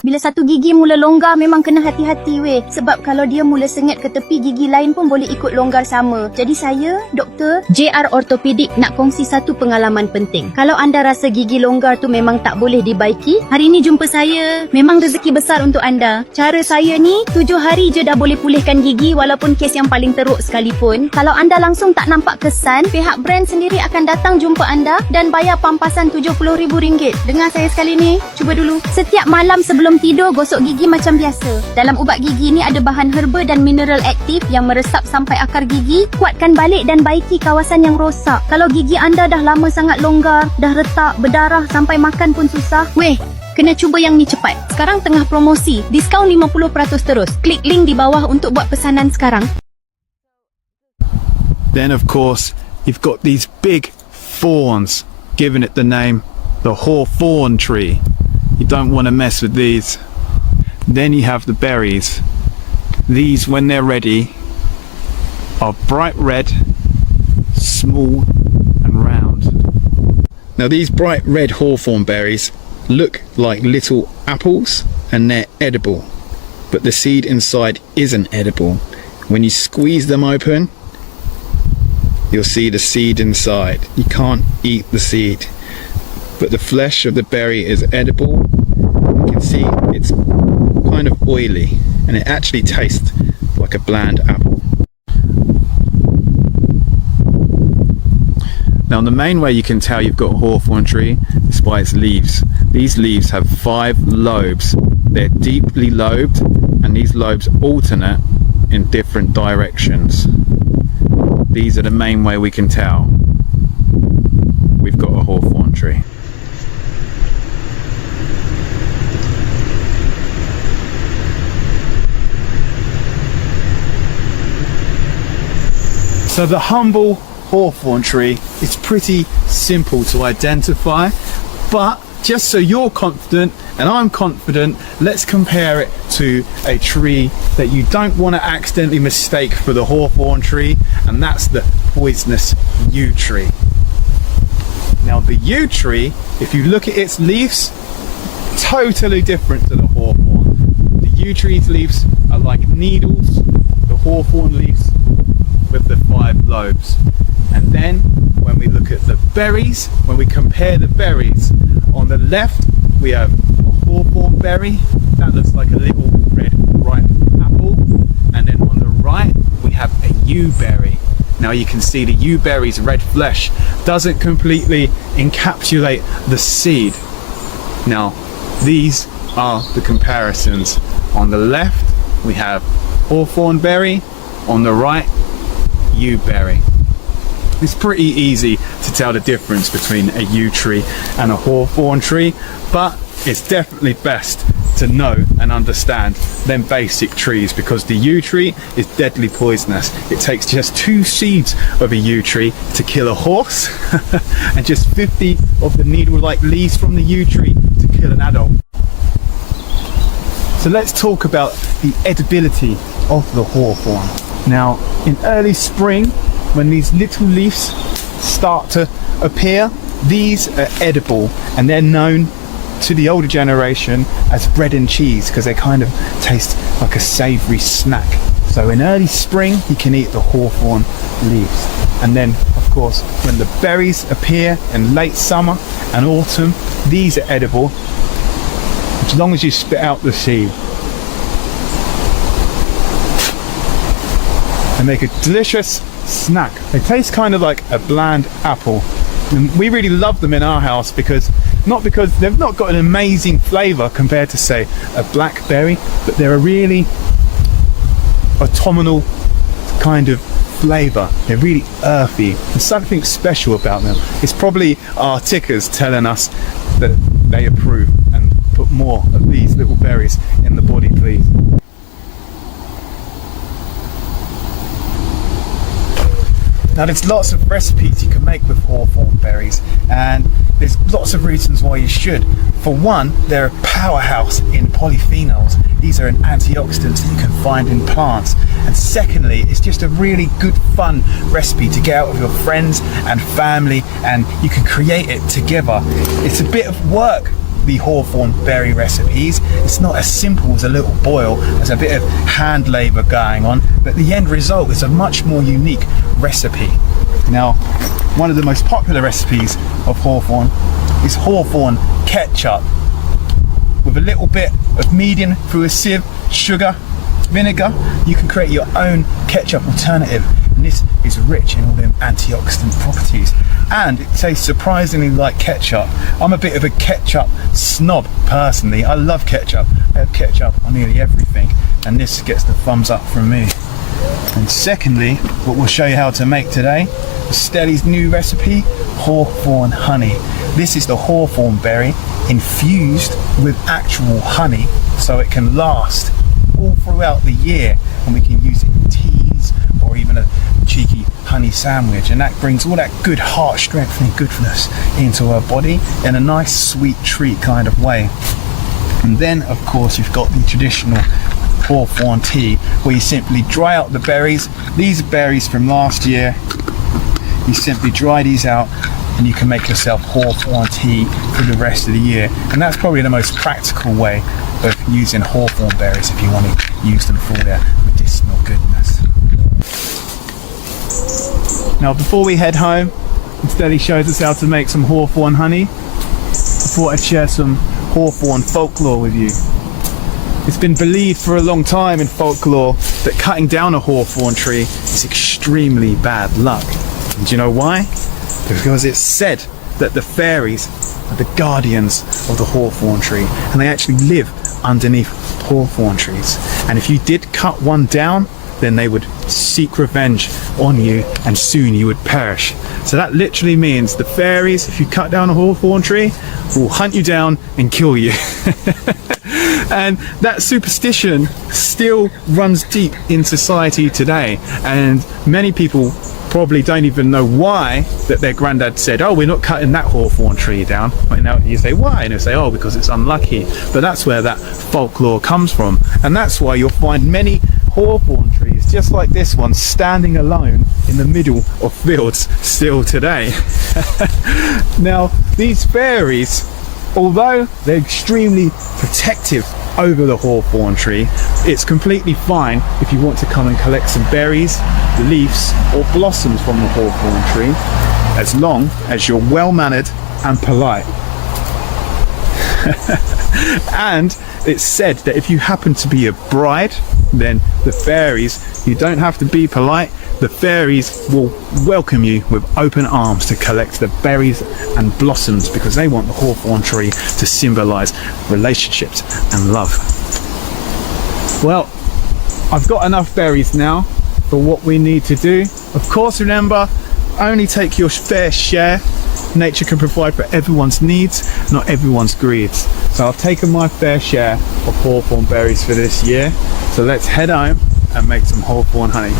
Bila satu gigi mula longgar memang kena hati-hati weh. Sebab kalau dia mula sengit ke tepi, gigi lain pun boleh ikut longgar sama. Jadi saya, Dr. JR Ortopedik nak kongsi satu pengalaman penting. Kalau anda rasa gigi longgar tu memang tak boleh dibaiki, hari ni jumpa saya. Memang rezeki besar untuk anda. Cara saya ni 7 hari je dah boleh pulihkan gigi walaupun kes yang paling teruk sekalipun. Kalau anda langsung tak nampak kesan, pihak brand sendiri akan datang jumpa anda dan bayar pampasan RM70,000. Dengar saya sekali ni, cuba dulu. Setiap malam sebelum tidur, gosok gigi macam biasa. Dalam ubat gigi ni ada bahan herba dan mineral aktif yang meresap sampai akar gigi, kuatkan balik dan baiki kawasan yang rosak. Kalau gigi anda dah lama sangat longgar, dah retak, berdarah sampai makan pun susah, weh, kena cuba yang ni cepat. Sekarang tengah promosi, diskaun 50% terus. Klik link di bawah untuk buat pesanan sekarang. Then of course, you've got these big thorns, giving it the name the hawthorn tree. You don't want to mess with these. Then you have the berries. These, when they're ready, are bright red, small and round. Now these bright red hawthorn berries look like little apples and they're edible, but the seed inside isn't edible. When you squeeze them open, you'll see the seed inside. You can't eat the seed, but the flesh of the berry is edible. You can see it's kind of oily and it actually tastes like a bland apple. Now the main way you can tell you've got a hawthorn tree is by its leaves. These leaves have 5 lobes. They're deeply lobed and these lobes alternate in different directions. These are the main way we can tell we've got a hawthorn tree. So the humble hawthorn tree is pretty simple to identify, but just so you're confident and I'm confident, let's compare it to a tree that you don't want to accidentally mistake for the hawthorn tree, and that's the poisonous yew tree. Now the yew tree, if you look at its leaves, totally different to the hawthorn. The yew tree's leaves are like needles, the hawthorn leaves with the 5 lobes. And then when we look at the berries, when we compare the berries, on the left we have a hawthorn berry that looks like a little red ripe apple, and then on the right we have a yew berry. Now you can see the yew berry's red flesh doesn't completely encapsulate the seed. Now these are the comparisons. On the left we have hawthorn berry, on the right yew berry. It's pretty easy to tell the difference between a yew tree and a hawthorn tree, but it's definitely best to know and understand them basic trees, because the yew tree is deadly poisonous. It takes just 2 seeds of a yew tree to kill a horse and just 50 of the needle-like leaves from the yew tree to kill an adult. So let's talk about the edibility of the hawthorn. Now in early spring, when these little leaves start to appear, these are edible and they're known to the older generation as bread and cheese because they kind of taste like a savoury snack. So in early spring you can eat the hawthorn leaves, and then of course when the berries appear in late summer and autumn, these are edible as long as you spit out the seed. They make a delicious snack. They taste kind of like a bland apple, and we really love them in our house because they've not got an amazing flavour compared to say a blackberry, but they're a really autumnal kind of flavour. They're really earthy. There's something special about them. It's probably our tickers telling us that they approve and put more of these little berries in the body, please. Now there's lots of recipes you can make with hawthorn berries, and there's lots of reasons why you should. For one, they're a powerhouse in polyphenols. These are an antioxidants that you can find in plants. And secondly, it's just a really good fun recipe to get out with your friends and family, and you can create it together. It's a bit of work, the hawthorn berry recipes. It's not as simple as a little boil. There's a bit of hand labour going on, but the end result is a much more unique recipe. Now, one of the most popular recipes of hawthorn is hawthorn ketchup. With a little bit of medium through a sieve, sugar, vinegar, you can create your own ketchup alternative. And this is rich in all them antioxidant properties. And it tastes surprisingly like ketchup. I'm a bit of a ketchup snob personally. I love ketchup. I have ketchup on nearly everything. And this gets the thumbs up from me. And secondly, what we'll show you how to make today is Stelly's new recipe, hawthorn honey. This is the hawthorn berry infused with actual honey, so it can last all throughout the year, and we can use it in teas or even a cheeky honey sandwich, and that brings all that good heart strengthening goodness into our body in a nice sweet treat kind of way. And then of course you've got the traditional hawthorn tea, where you simply dry out the berries. These are berries from last year. You simply dry these out and you can make yourself hawthorn tea for the rest of the year. And that's probably the most practical way of using hawthorn berries if you want to use them for their medicinal goodness. Now before we head home, Stelly shows us how to make some hawthorn honey. I thought I'd share some hawthorn folklore with you. It's been believed for a long time in folklore that cutting down a hawthorn tree is extremely bad luck. And do you know why? Because it's said that the fairies are the guardians of the hawthorn tree, and they actually live underneath hawthorn trees. And if you did cut one down, then they would seek revenge on you, and soon you would perish. So that literally means the fairies, if you cut down a hawthorn tree, will hunt you down and kill you. And that superstition still runs deep in society today, and many people probably don't even know why that their granddad said, oh, we're not cutting that hawthorn tree down. And now you say, why? And they say, oh, because it's unlucky. But that's where that folklore comes from, and that's why you'll find many hawthorn trees just like this one standing alone in the middle of fields still today. Now these fairies, although they're extremely protective over the hawthorn tree, it's completely fine if you want to come and collect some berries, leaves or blossoms from the hawthorn tree, as long as you're well mannered and polite. And it's said that if you happen to be a bride, then the fairies, you don't have to be polite, the fairies will welcome you with open arms to collect the berries and blossoms, because they want the hawthorn tree to symbolise relationships and love. Well, I've got enough berries now for what we need to do. Of course, remember, only take your fair share. Nature can provide for everyone's needs, not everyone's greeds. So I've taken my fair share of hawthorn berries for this year. So let's head home and make some hawthorn honey.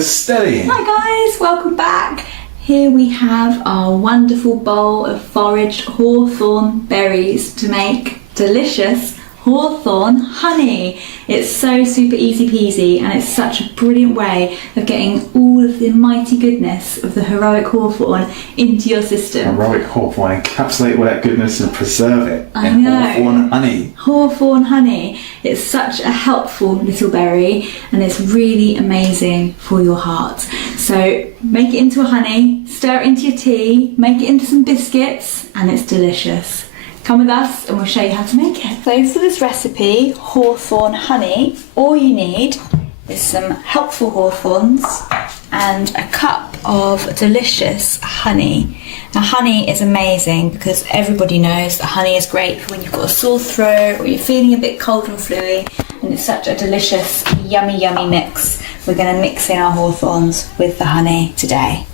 Stelly. Hi guys, welcome back. Here we have our wonderful bowl of foraged hawthorn berries to make delicious hawthorn honey. It's so super easy peasy, and it's such a brilliant way of getting all of the mighty goodness of the heroic hawthorn into your system. Heroic hawthorn, encapsulate all that goodness and preserve it. I know. Hawthorn honey. Hawthorn honey. It's such a helpful little berry, and it's really amazing for your heart. So make it into a honey, stir it into your tea, make it into some biscuits, and it's delicious. Come with us and we'll show you how to make it. So for this recipe, hawthorn honey, all you need is some helpful hawthorns and a cup of delicious honey. Now honey is amazing because everybody knows that honey is great for when you've got a sore throat or you're feeling a bit cold and fluey, and it's such a delicious, yummy mix. We're going to mix in our hawthorns with the honey today.